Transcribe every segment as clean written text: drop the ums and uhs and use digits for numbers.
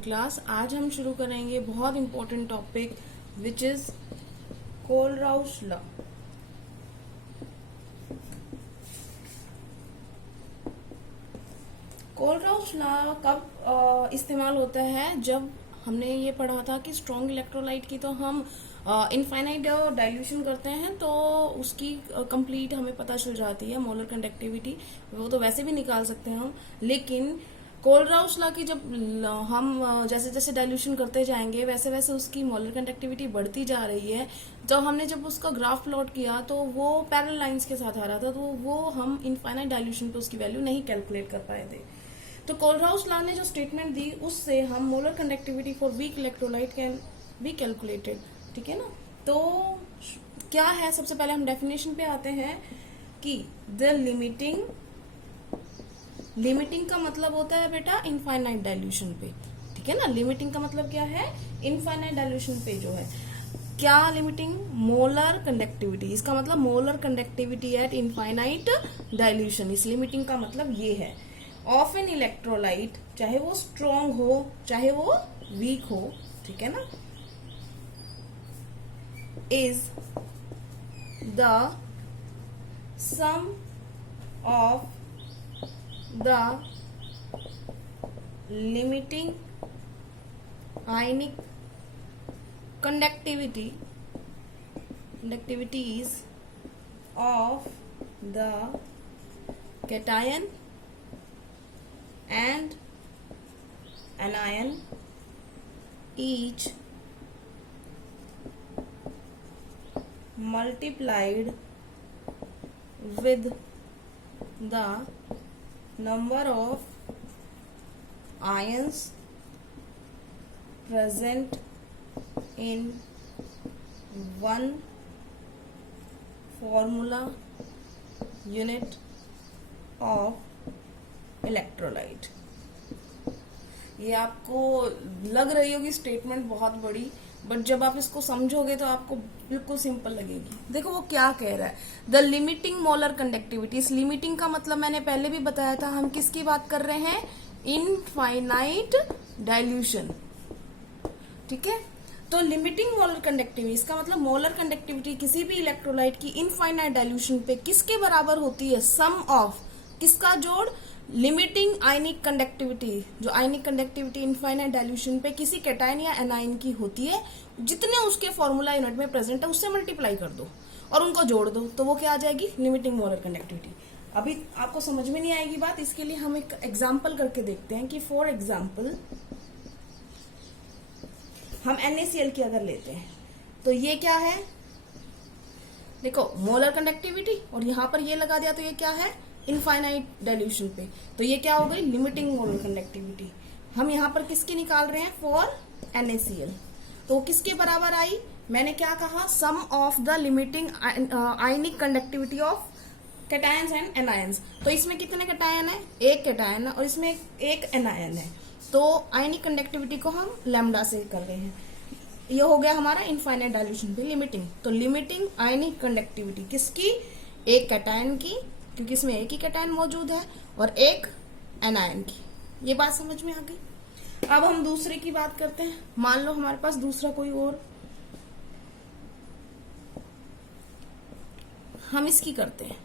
Class आज हम शुरू करेंगे बहुत important topic which is Kohlrausch law. Kohlrausch law कब इस्तेमाल होता है? जब हमने ये पढ़ा था कि स्ट्रॉन्ग इलेक्ट्रोलाइट की तो हम इनफाइनाइट डाइल्यूशन करते हैं तो उसकी कंप्लीट हमें पता चल जाती है मोलर कंडक्टिविटी, वो तो वैसे भी निकाल सकते हैं हम। लेकिन कोलराउश लॉ की जब हम जैसे जैसे डाइल्यूशन करते जाएंगे वैसे वैसे उसकी मोलर कंडक्टिविटी बढ़ती जा रही है। हमने जब उसका ग्राफ प्लॉट किया तो वो पैरेलल लाइंस के साथ आ रहा था, तो वो हम इनफाइनाइट डाइल्यूशन पे उसकी वैल्यू नहीं कैलकुलेट कर पाए थे। तो कोलराउश लॉ ने जो स्टेटमेंट दी उससे हम molar conductivity for weak electrolyte can be calculated. ठीक है ना? तो क्या है, सबसे पहले हम डेफिनेशन पे आते हैं कि द लिमिटिंग का मतलब होता है बेटा इनफाइनाइट डाइल्यूशन पे। ठीक है ना? लिमिटिंग का मतलब क्या है? इनफाइनाइट डाइल्यूशन पे जो है क्या लिमिटिंग? Molar conductivity. इसका मतलब molar conductivity at infinite dilution. इस लिमिटिंग का मतलब ये है ऑफ एन इलेक्ट्रोलाइट, चाहे वो स्ट्रॉन्ग हो चाहे वो वीक हो, ठीक है ना, is the sum of the limiting ionic conductivities of the cation and anion each multiplied with the number of ions present in one formula unit of electrolyte। ये आपको लग रही होगी स्टेटमेंट बहुत बड़ी, बट जब आप इसको समझोगे तो आपको बिल्कुल सिंपल लगेगी। देखो वो क्या कह रहा है, द लिमिटिंग मोलर कंडक्टिविटी। इस लिमिटिंग का मतलब मैंने पहले भी बताया था, हम किसकी बात कर रहे हैं? Infinite dilution. ठीक है? तो लिमिटिंग मोलर कंडक्टिविटी, इसका मतलब मोलर कंडक्टिविटी किसी भी इलेक्ट्रोलाइट की इनफाइनाइट डाइल्यूशन पे किसके बराबर होती है? सम ऑफ किसका जोड़? Limiting ionic conductivity. जो आयनिक कंडक्टिविटी इनफाइनाइट डाइल्यूशन पे किसी कैटायन या एनायन की होती है, जितने उसके फॉर्मूला यूनिट में प्रेजेंट है उससे मल्टीप्लाई कर दो और उनको जोड़ दो, तो वो क्या आ जाएगी? Limiting molar conductivity. अभी आपको समझ में नहीं आएगी बात, इसके लिए हम एक एग्जाम्पल करके देखते हैं कि फॉर एग्जाम्पल हम NaCl की अगर लेते हैं तो ये क्या है? देखो मोलर कंडक्टिविटी, और यहां पर ये लगा दिया तो ये क्या है? इनफाइनाइट डाइल्यूशन पे, तो ये क्या हो गई? Limiting molar conductivity. हम यहाँ पर किसकी निकाल रहे हैं? For NaCl। तो किसके बराबर आई? मैंने क्या कहा? Sum of the limiting ionic conductivity of cations and anions. तो इसमें कितने कैटायन है? एक कैटायन है और इसमें एक एनायन है, तो आयनिक कंडक्टिविटी को हम लैम्डा से कर रहे हैं। ये हो गया हमारा इनफाइनाइट डाइल्यूशन पे लिमिटिंग। तो लिमिटिंग आयनिक कंडक्टिविटी किसकी? एक कैटायन की, क्योंकि इसमें एक ही कैटायन मौजूद है, और एक एनायन की। ये बात समझ में आ गई? अब हम दूसरे की बात करते हैं। मान लो हमारे पास दूसरा कोई और, हम इसकी करते हैं।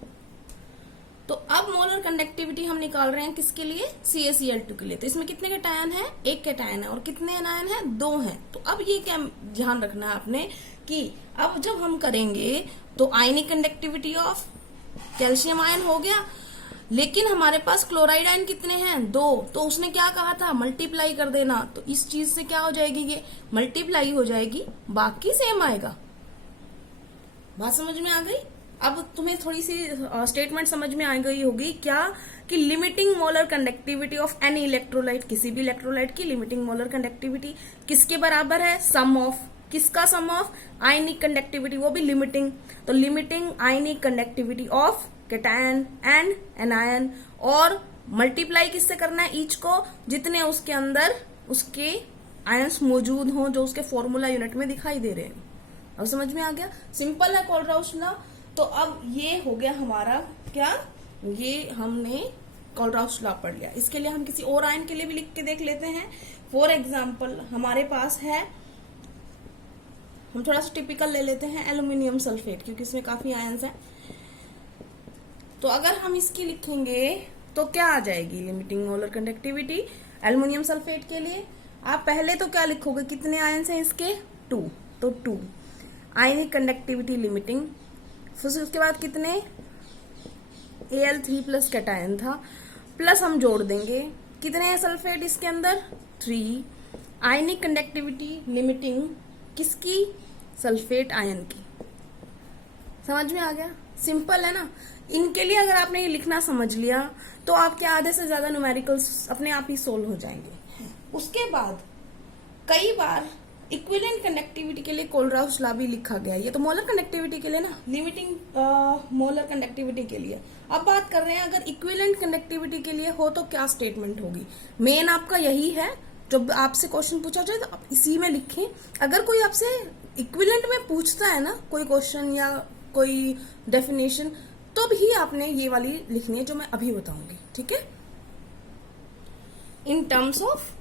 तो अब मोलर कंडक्टिविटी हम निकाल रहे हैं किसके लिए? CaCl2 के लिए। तो इसमें कितने कैटायन है? एक कैटायन है, और कितने एनायन है? दो हैं। तो अब ये क्या ध्यान रखना है आपने कि अब जब हम करेंगे तो आयनिक कंडक्टिविटी ऑफ कैल्शियम आयन हो गया, लेकिन हमारे पास क्लोराइड आयन कितने हैं? दो। तो उसने क्या कहा था? मल्टीप्लाई कर देना। तो इस चीज से क्या हो जाएगी? ये मल्टीप्लाई हो जाएगी, बाकी सेम आएगा। बात समझ में आ गई? अब तुम्हें थोड़ी सी स्टेटमेंट समझ में आ गई होगी क्या? कि limiting molar conductivity of any electrolyte, किसी भी इलेक्ट्रोलाइट की लिमिटिंग मोलर कंडक्टिविटी किसके बराबर है? सम ऑफ किसका? सम ऑफ आयनिक कंडक्टिविटी, वो भी लिमिटिंग। तो limiting ionic conductivity of cation and anion, और मल्टीप्लाई किससे करना है? ईच को, जितने उसके अंदर उसके आयंस मौजूद हों जो उसके फॉर्मूला यूनिट में दिखाई दे रहे हैं। अब समझ में आ गया? सिंपल है कोलराउश लॉ। तो अब ये हो गया हमारा क्या? ये हमने कोलराउश लॉ पढ़ लिया। इसके लिए हम किसी और आयन के लिए भी लिख के देख लेते हैं। फॉर एग्जाम्पल हमारे पास है, हम थोड़ा सा टिपिकल ले लेते हैं, एल्यूमिनियम सल्फेट, क्योंकि इसमें काफी आयंस हैं। तो अगर हम इसकी लिखेंगे तो क्या आ जाएगी limiting molar conductivity aluminium sulphate के लिए? आप पहले तो क्या लिखोगे, कितने आयंस हैं इसके? 2, तो 2 आयनिक कंडक्टिविटी लिमिटिंग। फिर उसके बाद कितने, Al3 प्लस कैटायन था, प्लस हम जोड़ देंगे कितने हैं सल्फेट इसके अंदर, 3 आयनिक कंडक्टिविटी लिमिटिंग किसकी, सल्फेट आयन की। समझ में आ गया? सिंपल है ना। इनके लिए अगर आपने ये लिखना समझ लिया तो आपके आधे से ज्यादा न्यूमेरिकल्स अपने आप ही सोल्व हो जाएंगे। उसके बाद कई बार इक्विवेलेंट कंडक्टिविटी के लिए कोलराउस लॉ भी लिखा गया है। ये तो मोलर कंडक्टिविटी के लिए ना, लिमिटिंग मोलर कंडक्टिविटी के लिए। अब बात कर रहे हैं अगर इक्विवेलेंट कंडक्टिविटी के लिए हो तो क्या स्टेटमेंट होगी। मेन आपका यही है, जब आपसे क्वेश्चन पूछा जाए तो आप इसी में लिखें। अगर कोई आपसे इक्विवेलेंट में पूछता है ना कोई क्वेश्चन या कोई डेफिनेशन, तो भी आपने ये वाली लिखनी है जो मैं अभी बताऊंगी, ठीक है। In terms of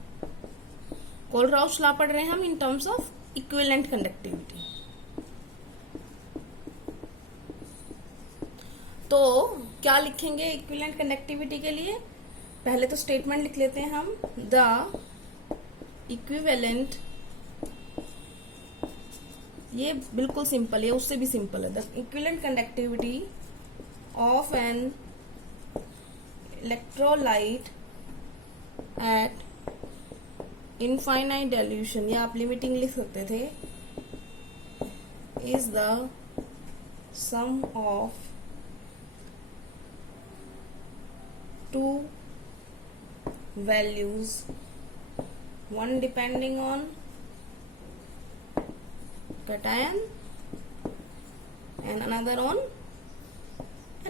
Kohlrausch law पढ़ रहे हैं हम, in terms of equivalent conductivity. तो क्या लिखेंगे इक्विवेलेंट कंडक्टिविटी के लिए? पहले तो स्टेटमेंट लिख लेते हैं हम, द इक्विवेलेंट, ये बिल्कुल सिंपल है, उससे भी सिंपल है, the equivalent conductivity of an electrolyte at infinite dilution, या आप लिमिटिंग लिख सकते थे, is the sum of two values, one depending on cation and another on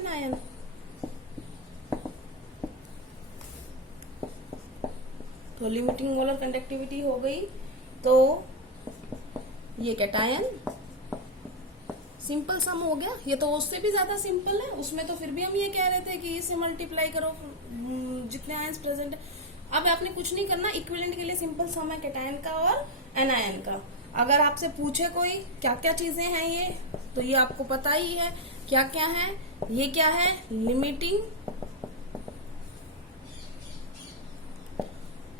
anion. तो लिमिटिंग मोलर कंडक्टिविटी हो गई। तो ये कैटायन सिंपल सम हो गया, ये तो उससे भी ज्यादा सिंपल है। उसमें तो फिर भी हम ये कह रहे थे कि इसे मल्टीप्लाई करो जितने आयंस प्रेजेंट है। अब आपने कुछ नहीं करना, इक्विवेलेंट के लिए सिंपल सम है कैटायन का और एनायन का। अगर आपसे पूछे कोई क्या क्या चीजें हैं ये, तो ये आपको पता ही है क्या क्या है। ये क्या है, limiting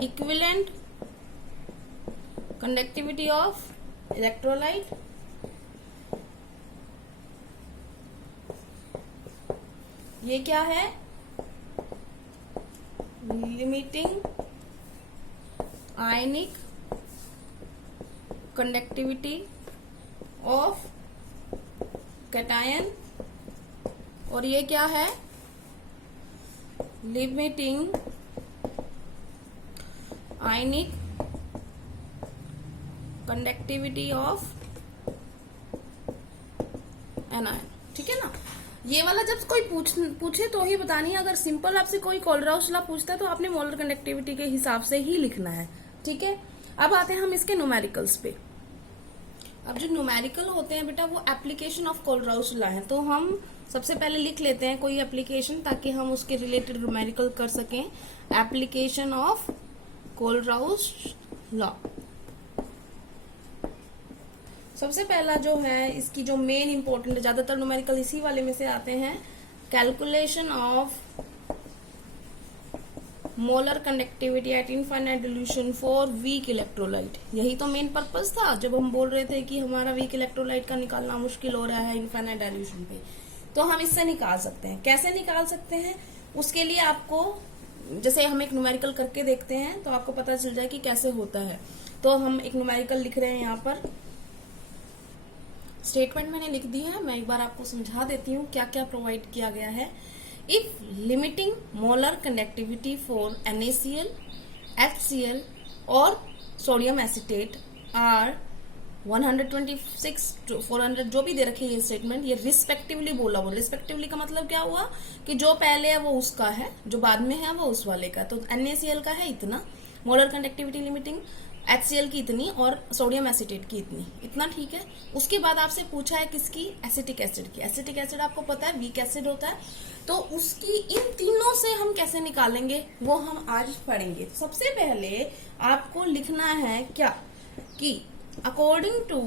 equivalent conductivity of electrolyte, ये क्या है, limiting ionic conductivity of cation, और ये क्या है, limiting ionic conductivity of anion. ठीक है ना। ये वाला जब कोई पूछे तो ही बतानी है। अगर सिंपल आपसे कोई कोलराउस लॉ पूछता है तो आपने मोलर कंडक्टिविटी के हिसाब से ही लिखना है। ठीक है। अब आते हैं हम इसके न्यूमेरिकल्स पे। अब जो न्यूमेरिकल होते हैं बेटा वो एप्लीकेशन ऑफ कोलराउस लॉ है, तो हम सबसे पहले लिख लेते हैं कोई एप्लीकेशन ताकि हम उसके रिलेटेड न्यूमेरिकल कर सकें। Application of Kohlrausch law. सबसे पहला जो है इसकी जो मेन इंपॉर्टेंट, ज्यादातर न्यूमेरिकल इसी वाले में से आते हैं, calculation of molar conductivity at infinite dilution for weak electrolyte. यही तो मेन पर्पस था जब हम बोल रहे थे कि हमारा वीक इलेक्ट्रोलाइट का निकालना मुश्किल हो रहा है इनफाइनाइट डाइल्यूशन पे, तो हम इससे निकाल सकते हैं। कैसे निकाल सकते हैं, उसके लिए आपको जैसे हम एक न्यूमेरिकल करके देखते हैं तो आपको पता चल जाए कि कैसे होता है। तो हम एक न्यूमेरिकल लिख रहे हैं, यहाँ पर स्टेटमेंट मैंने लिख दी है, मैं एक बार आपको समझा देती हूँ क्या क्या प्रोवाइड किया गया है। If limiting molar conductivity for NaCl, HCl और सोडियम एसिटेट आर 126 to 400, जो भी दे रखे ये स्टेटमेंट, ये रिस्पेक्टिवली बोला हुआ। रिस्पेक्टिवली का मतलब क्या हुआ कि जो पहले है वो उसका है, जो बाद में है वो उस वाले का। तो NaCl का है इतना मोलर कंडक्टिविटी लिमिटिंग, HCl की इतनी और सोडियम एसिटेट की इतनी, इतना ठीक है। उसके बाद आपसे पूछा है किसकी, एसिटिक एसिड की। एसिटिक एसिड आपको पता है वीक एसिड होता है, तो उसकी इन तीनों से हम कैसे निकालेंगे वो हम आज पढ़ेंगे। तो सबसे पहले आपको लिखना है क्या कि अकॉर्डिंग टू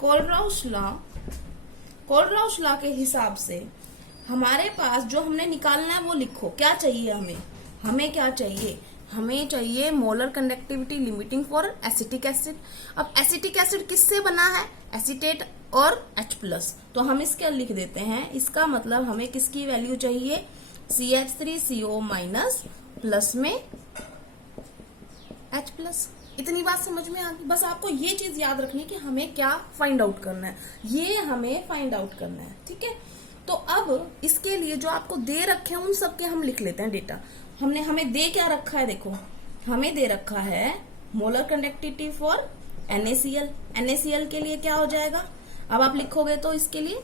कोलराउस लॉ के हिसाब से हमारे पास जो हमने निकालना है वो लिखो। क्या चाहिए हमें क्या चाहिए, हमें चाहिए molar conductivity limiting for acetic acid. अब एसिटिक एसिड किससे बना है, एसिटेट और H+, तो हम इसके लिख देते हैं। इसका मतलब हमें किसकी वैल्यू चाहिए, CH3CO- प्लस में H+। इतनी बात समझ में आ गई। बस आपको ये चीज याद रखनी कि हमें क्या फाइंड आउट करना है, ये हमें फाइंड आउट करना है, ठीक है। तो अब इसके लिए जो आपको दे रखे हैं उन सब के हम लिख लेते हैं डेटा। हमें दे क्या रखा है, देखो हमें दे रखा है molar conductivity for NaCl। NaCl के लिए क्या हो जाएगा, अब आप लिखोगे तो इसके लिए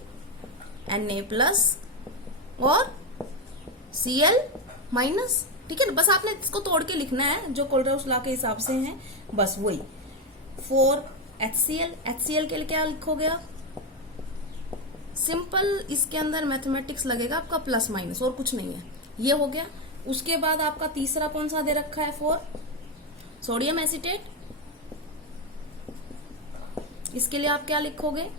Na+ और Cl-, ठीक है। बस आपने इसको तोड़ के लिखना है जो कोलराउस लॉ के हिसाब से है, बस वही। 4HCl, HCl के लिए क्या लिखोगे आप, सिंपल इसके अंदर मैथमेटिक्स लगेगा आपका प्लस माइनस, और कुछ नहीं है, ये हो गया। उसके बाद आपका तीसरा कौन सा दे रखा है, 4 सोडियम एसिटेट। इसके लिए आप क्या लिखोगे,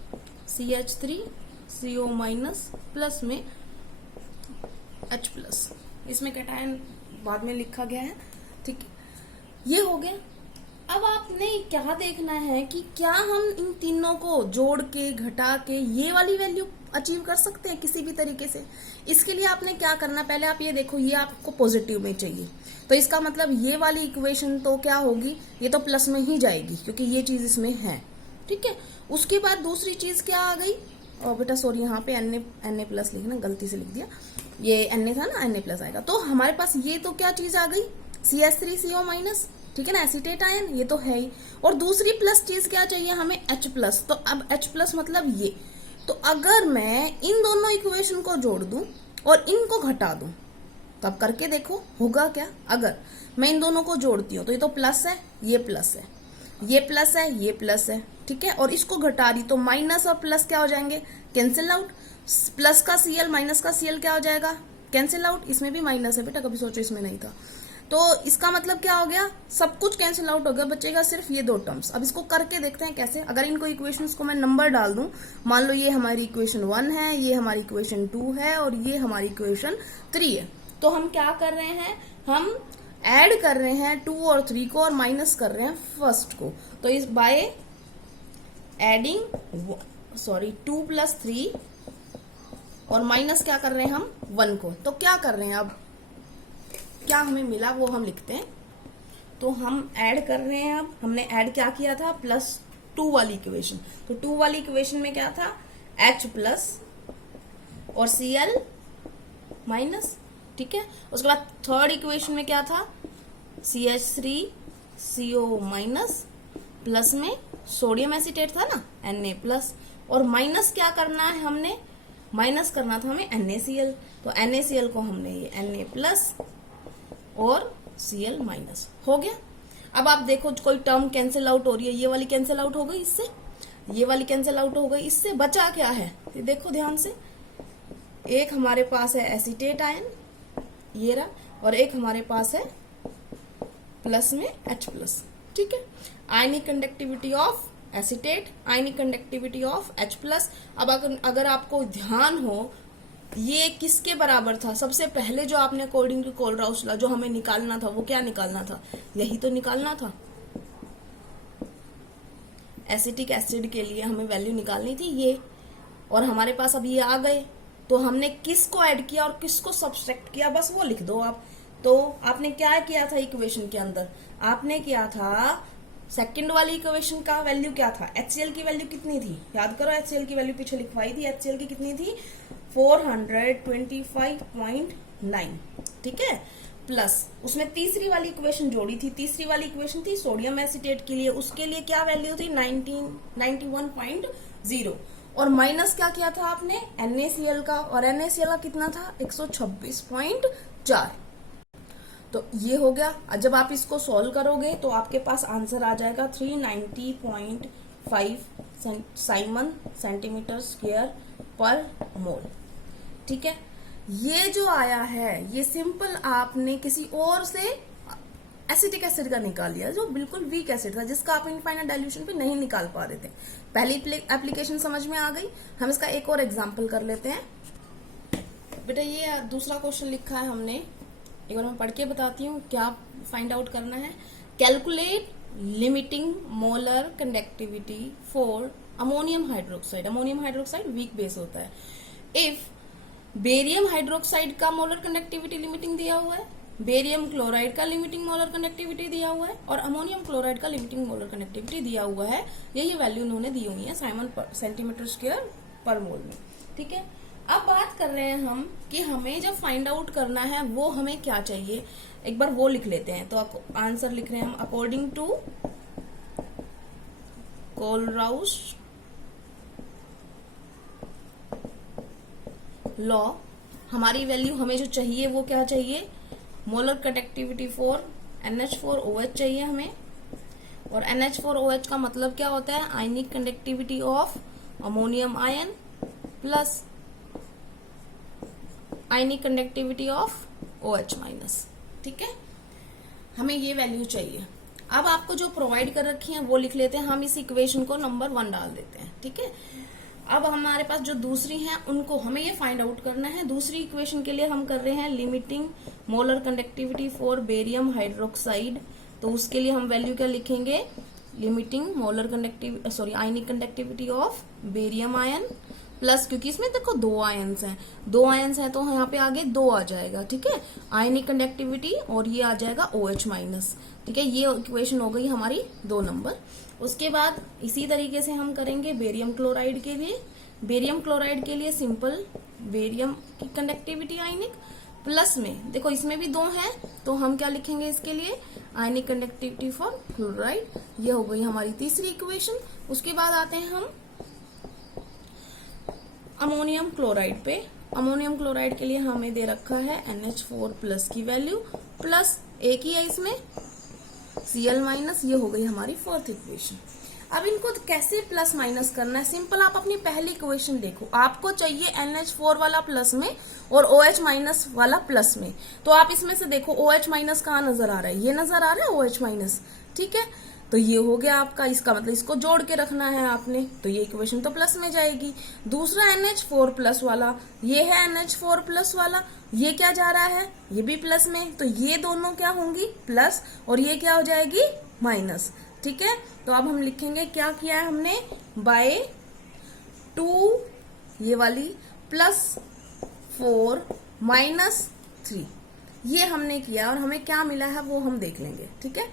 CH3CO- प्लस में H+। इसमें कैटायन बाद में लिखा गया है, ठीक है। ये हो गया। अब आपने क्या देखना है कि क्या हम इन तीनों को जोड़ के घटा के ये वाली वैल्यू अचीव कर सकते हैं किसी भी तरीके से। इसके लिए आपने क्या करना, पहले आप ये देखो, ये आपको पॉजिटिव में चाहिए, तो इसका मतलब ये वाली इक्वेशन तो क्या होगी, ये तो प्लस में ही जाएगी क्योंकि ये चीज इसमें है, ठीक है। उसके बाद दूसरी चीज क्या आ गई, और बेटा सॉरी यहाँ पे Na+ लिखना, गलती से लिख दिया, ये Na था ना, Na+ आएगा। तो हमारे पास ये तो क्या चीज आ गई, CH3CO-, ठीक है ना, एसिटेट आयन, ये तो है ही। और दूसरी प्लस चीज क्या चाहिए हमें, H+। तो अब H+ मतलब ये, तो अगर मैं इन दोनों इक्वेशन को जोड़ दूं और इनको घटा दूं, तब करके देखो होगा क्या। अगर मैं इन दोनों को जोड़ती हूँ तो ये तो प्लस है, ये प्लस है, ये प्लस है, ये प्लस है, ठीक है। और इसको घटा रही तो माइनस और प्लस क्या हो जाएंगे, कैंसिल आउट। प्लस का Cl माइनस का Cl क्या हो जाएगा, कैंसिल आउट। इसमें भी माइनस है बेटा, कभी सोचो इसमें नहीं था। तो इसका मतलब क्या हो गया, सब कुछ कैंसिल आउट हो गया, बचेगा सिर्फ ये दो टर्म्स। अब इसको करके देखते हैं कैसे। अगर इनको इक्वेशंस को मैं नंबर डाल दूं, मान लो ये हमारी इक्वेशन 1 है, ये हमारी इक्वेशन 2 है और ये हमारी इक्वेशन 3 है, तो हम क्या कर रहे हैं, हम ऐड कर रहे हैं 2 और 3 को और माइनस कर रहे हैं फर्स्ट को। तो इस बाय एडिंग 2 + 3 और माइनस क्या कर रहे हैं हम 1 को। तो क्या कर रहे हैं, अब क्या हमें मिला वो हम लिखते हैं। तो हम ऐड कर रहे हैं, अब हमने ऐड क्या किया था, +2 वाली इक्वेशन। तो 2 वाली इक्वेशन में क्या था, H+ और Cl-, ठीक है। उसके बाद थर्ड इक्वेशन में क्या था, CH3CO- प्लस में सोडियम एसिटेट था ना, Na+। और माइनस क्या करना है, हमने माइनस करना था हमें NaCl। तो NaCl को हमने ये Na+ और Cl- हो गया। अब आप देखो कोई टर्म कैंसिल आउट हो रही है, ये वाली कैंसिल आउट हो गई इससे, ये वाली कैंसिल आउट हो गई इससे, बचा क्या है, ये देखो ध्यान से। एक हमारे पास है एसिटेट आयन, ये रहा, और एक हमारे पास है प्लस में H+, ठीक है। Ionic conductivity of acetate, ionic conductivity of H+। अब अगर आपको ध्यान हो, ये किसके बराबर था, सबसे पहले जो आपने अकॉर्डिंग टू कोलराउस लॉ जो हमें निकालना था, वो क्या निकालना था, यही तो निकालना था। एसिटिक एसिड के लिए हमें वैल्यू निकालनी थी ये, और हमारे पास अब ये आ गए। तो हमने किसको ऐड किया और किसको सब्सट्रैक्ट किया, बस वो लिख दो आप। तो आपने क्या किया था इक्वेशन के अंदर, आपने किया था सेकंड वाली इक्वेशन का वैल्यू क्या था, HCl की वैल्यू कितनी थी, याद करो। HCl की वैल्यू पीछे लिखवाई थी, HCl की कितनी थी, 425.9, ठीक है। प्लस उसमें तीसरी वाली इक्वेशन जोड़ी थी, तीसरी वाली इक्वेशन थी सोडियम एसिटेट के लिए, उसके लिए क्या वैल्यू थी, 91.0। और माइनस क्या किया था आपने, NaCl का, और NaCl का कितना था, 126.4। तो ये हो गया। जब आप इसको सॉल्व करोगे तो आपके पास आंसर आ जाएगा 390.5 साइमन सेंटीमीटर स्क्वायर पर मोल। ठीक है, ये जो आया है ये सिंपल आपने किसी और से एसिटिक एसिड का निकाल लिया, जो बिल्कुल वीक एसिड था, जिसका आप इनफाइनाइट डाइल्यूशन पे नहीं निकाल पा रहे थे। पहली एप्लीकेशन समझ में आ गई। हम इसका एक और एग्जांपल कर लेते हैं। बेटा ये दूसरा क्वेश्चन लिखा है हमने, एक बार मैं पढ़ के बताती हूँ क्या फाइंड आउट करना है। Calculate limiting molar conductivity for ammonium hydroxide. Ammonium hydroxide weak base होता है। इफ बेरियम हाइड्रोक्साइड का मोलर कंडक्टिविटी लिमिटिंग दिया हुआ है, बेरियम क्लोराइड का लिमिटिंग मोलर कंडक्टिविटी दिया हुआ है और अमोनियम क्लोराइड का लिमिटिंग मोलर कंडक्टिविटी दिया हुआ है। ये वैल्यू उन्होंने दी हुई है साइमन सेंटीमीटर स्क्वायर पर मोल में। ठीक है, अब बात कर रहे हैं हम कि हमें जब फाइंड आउट करना है वो हमें क्या चाहिए, एक बार वो लिख लेते हैं। तो आप आंसर लिख रहे हैं हम, अकॉर्डिंग टू कोलराउस लॉ हमारी वैल्यू हमें जो चाहिए वो क्या चाहिए, मोलर कंडक्टिविटी फॉर NH4OH चाहिए हमें। और NH4OH का मतलब क्या होता है, ionic conductivity of ammonium ion plus ionic conductivity of OH minus. ठीक है, हमें ये वैल्यू चाहिए। अब आपको जो प्रोवाइड कर रखी है वो लिख लेते हैं हम, इस इक्वेशन को नंबर 1 डाल देते हैं। ठीक है, अब हमारे पास जो दूसरी हैं उनको हमें ये फाइंड आउट करना है। दूसरी इक्वेशन के लिए हम कर रहे हैं limiting molar conductivity for barium hydroxide. तो उसके लिए हम वैल्यू क्या लिखेंगे, limiting molar conductivity ionic conductivity of barium ion plus, क्योंकि इसमें देखो 2 आयन्स हैं, 2 आयन्स हैं तो यहाँ पे आगे 2 आ जाएगा। ठीक है, आयनिक कंडक्टिविटी और ये आ जाएगा OH माइनस। ठीक है, ये इक्वेशन हो गई हमारी 2 नंबर। उसके बाद इसी तरीके से हम करेंगे बेरियम क्लोराइड के लिए। बेरियम क्लोराइड के लिए सिंपल बेरियम की कंडक्टिविटी आयनिक प्लस में, देखो इसमें भी 2 है तो हम क्या लिखेंगे इसके लिए, आयनिक कंडक्टिविटी फॉर क्लोराइड। ये हो गई हमारी तीसरी इक्वेशन। उसके बाद आते हैं हम अमोनियम क्लोराइड पे। अमोनियम क्लोराइड के लिए हमें दे रखा है NH4 प्लस की वैल्यू प्लस एक ही है इसमें Cl माइनस। ये हो गई हमारी 4th इक्वेशन। अब इनको कैसे प्लस माइनस करना है, सिंपल आप अपनी पहली इक्वेशन देखो, आपको चाहिए NH4 वाला प्लस में और OH माइनस वाला प्लस में। तो आप इसमें से देखो OH माइनस कहाँ नजर आ रहा है, ये नजर आ रहा है OH माइनस। ठीक है, तो ये हो गया आपका, इसका मतलब इसको जोड़ के रखना है आपने, तो ये इक्वेशन तो प्लस में जाएगी। दूसरा NH4 प्लस वाला, ये है NH4 प्लस वाला, ये क्या जा रहा है, ये भी प्लस में, तो ये दोनों क्या होंगी प्लस और ये क्या हो जाएगी माइनस। ठीक है, तो अब हम लिखेंगे क्या किया है हमने, बाय 2 ये वाली प्लस 4 माइनस 3, ये हमने किया और हमें क्या मिला है वो हम देख लेंगे। ठीक है,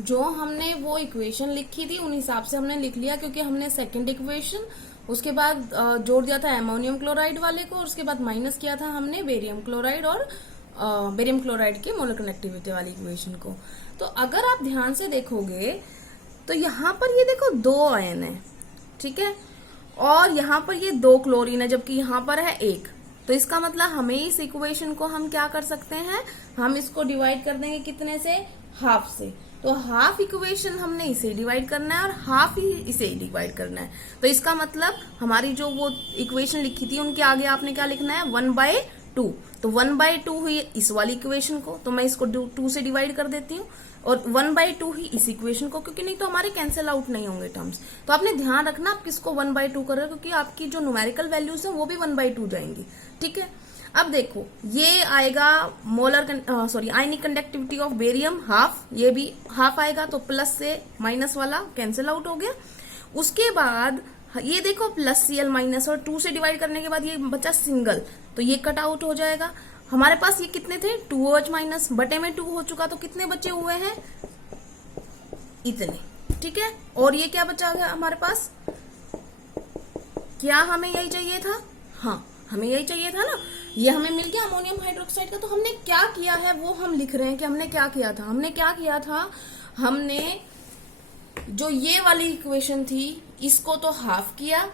जो हमने वो इक्वेशन लिखी थी उन हिसाब से हमने लिख लिया, क्योंकि हमने सेकंड इक्वेशन उसके बाद जोड़ दिया था अमोनियम क्लोराइड वाले को और उसके बाद माइनस किया था हमने बेरियम क्लोराइड और बेरियम क्लोराइड के मोलर कंडक्टिविटी वाली इक्वेशन को। तो अगर आप ध्यान से देखोगे तो यहाँ पर ये देखो 2 आयन है। ठीक है, और यहाँ पर ये 2 क्लोरीन है जबकि यहाँ पर है 1। तो इसका मतलब हमें इस इक्वेशन को हम क्या कर सकते हैं, हम इसको डिवाइड कर देंगे कितने से, हाफ से। तो हाफ इक्वेशन हमने इसे डिवाइड करना है और हाफ ही इसे डिवाइड करना है। तो इसका मतलब हमारी जो वो इक्वेशन लिखी थी उनके आगे आपने क्या लिखना है, 1/2। तो 1/2 हुई इस वाली इक्वेशन को, तो मैं इसको 2 से डिवाइड कर देती हूँ और 1/2 ही इस इक्वेशन को, क्योंकि नहीं तो हमारे कैंसिल आउट नहीं होंगे टर्म्स। तो आपने ध्यान रखना आप किसको 1/2 कर रहे हो, क्योंकि आपकी जो न्यूमेरिकल वैल्यूज है वो भी 1/2 जाएंगी। ठीक है, अब देखो ये आएगा आयनिक कंडक्टिविटी ऑफ बेरियम हाफ, ये भी हाफ आएगा, तो प्लस से माइनस वाला कैंसिल आउट हो गया। उसके बाद ये देखो प्लस Cl माइनस और 2 से डिवाइड करने के बाद ये बचा सिंगल, तो ये कट आउट हो जाएगा। हमारे पास ये कितने थे, 2OH माइनस बटे में 2 हो चुका, तो कितने बचे हुए हैं, इतने। ठीक है, और ये क्या बचा गया हमारे पास, क्या हमें यही चाहिए था, हाँ हमें यही चाहिए था ना, ये हमें मिल गया अमोनियम हाइड्रोक्साइड का। तो हमने क्या किया है वो हम लिख रहे हैं कि हमने क्या किया था, हमने जो ये वाली इक्वेशन थी इसको तो हाफ किया,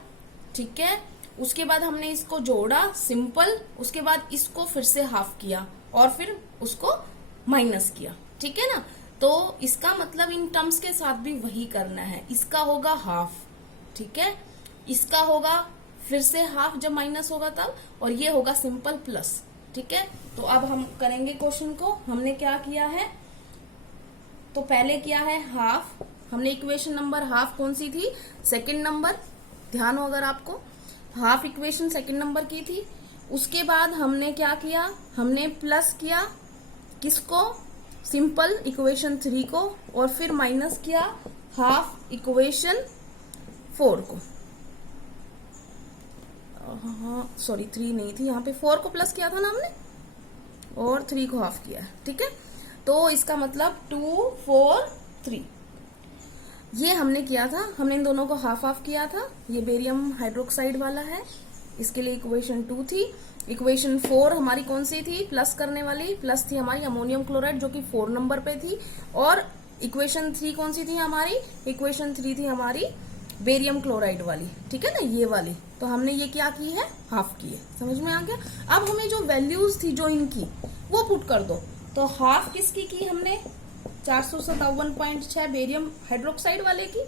ठीक है, उसके बाद हमने इसको जोड़ा सिंपल, उसके बाद इसको फिर से हाफ किया और फिर उसको माइनस किया, ठीक है ना। तो इसका मतलब इन टर्म्स के साथ भी वही करना है। इसका होगा हाफ, ठीक है, इसका होगा फिर से हाफ जब माइनस होगा तब, और ये होगा सिंपल प्लस, ठीक है। तो अब हम करेंगे क्वेश्चन को। हमने क्या किया है, तो पहले किया है हाफ, हमने इक्वेशन नंबर हाफ कौन सी थी, सेकंड नंबर, ध्यान हो अगर आपको, हाफ इक्वेशन सेकंड नंबर की थी। उसके बाद हमने क्या किया, हमने प्लस किया किसको, सिंपल इक्वेशन 3 को, और फिर माइनस किया हाफ इक्वेशन 4 को। हाँ सॉरी 3 नहीं थी, यहाँ पे 4 को प्लस किया था ना हमने, और 3 को हाफ किया, ठीक है। तो इसका मतलब 2 4 3 ये हमने किया था, हमने इन दोनों को हाफ हाफ किया था। ये बेरियम हाइड्रोक्साइड वाला है, इसके लिए इक्वेशन 2 थी। इक्वेशन 4 हमारी कौन सी थी, प्लस करने वाली, प्लस थी हमारी अमोनियम क्लोराइड जो कि 4 नंबर पे थी। और इक्वेशन 3 कौन सी थी हमारी, इक्वेशन 3 थी हमारी बेरियम क्लोराइड वाली, ठीक है ना, ये वाली। तो हमने ये क्या की है, हाफ की है, समझ में आ गया। अब हमें जो वैल्यूज थी जो इनकी वो पुट कर दो। तो हाफ किसकी की हमने, 457.6 बेरियम हाइड्रोक्साइड वाले की।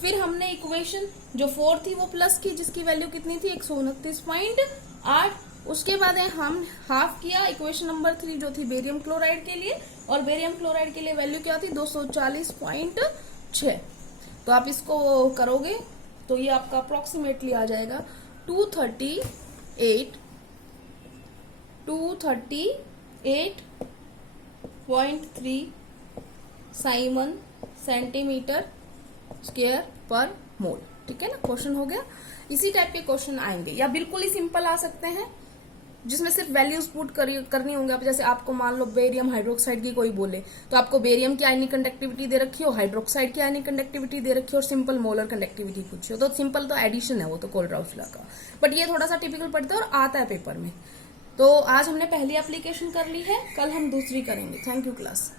फिर हमने इक्वेशन जो 4 थी वो प्लस की, जिसकी वैल्यू कितनी थी 129.8। उसके बाद हम हाफ किया इक्वेशन नंबर 3 जो थी बेरियम क्लोराइड के लिए, और बेरियम क्लोराइड के लिए वैल्यू क्या थी 240.6। तो आप इसको करोगे तो ये आपका अप्रोक्सीमेटली आ जाएगा 238.3 साइमन सेंटीमीटर स्क्वायर पर मोल, ठीक है ना। क्वेश्चन हो गया। इसी टाइप के क्वेश्चन आएंगे, या बिल्कुल ही सिंपल आ सकते हैं जिसमें सिर्फ वैल्यूज पुट करनी होंगे। अब जैसे आपको मान लो बेरियम हाइड्रोक्साइड की कोई बोले, तो आपको बेरियम की आयनिक कंडक्टिविटी दे रखी हो, हाइड्रोक्साइड की आयनिक कंडक्टिविटी दे रखी हो, और सिंपल मोलर कंडक्टिविटी पूछी हो, तो सिंपल तो एडिशन है वो तो कोलराउचला का, बट ये थोड़ा सा टिपिकल पड़ता है और आता है पेपर में। तो आज हमने पहली एप्लीकेशन कर ली है, कल हम दूसरी करेंगे। Thank you class.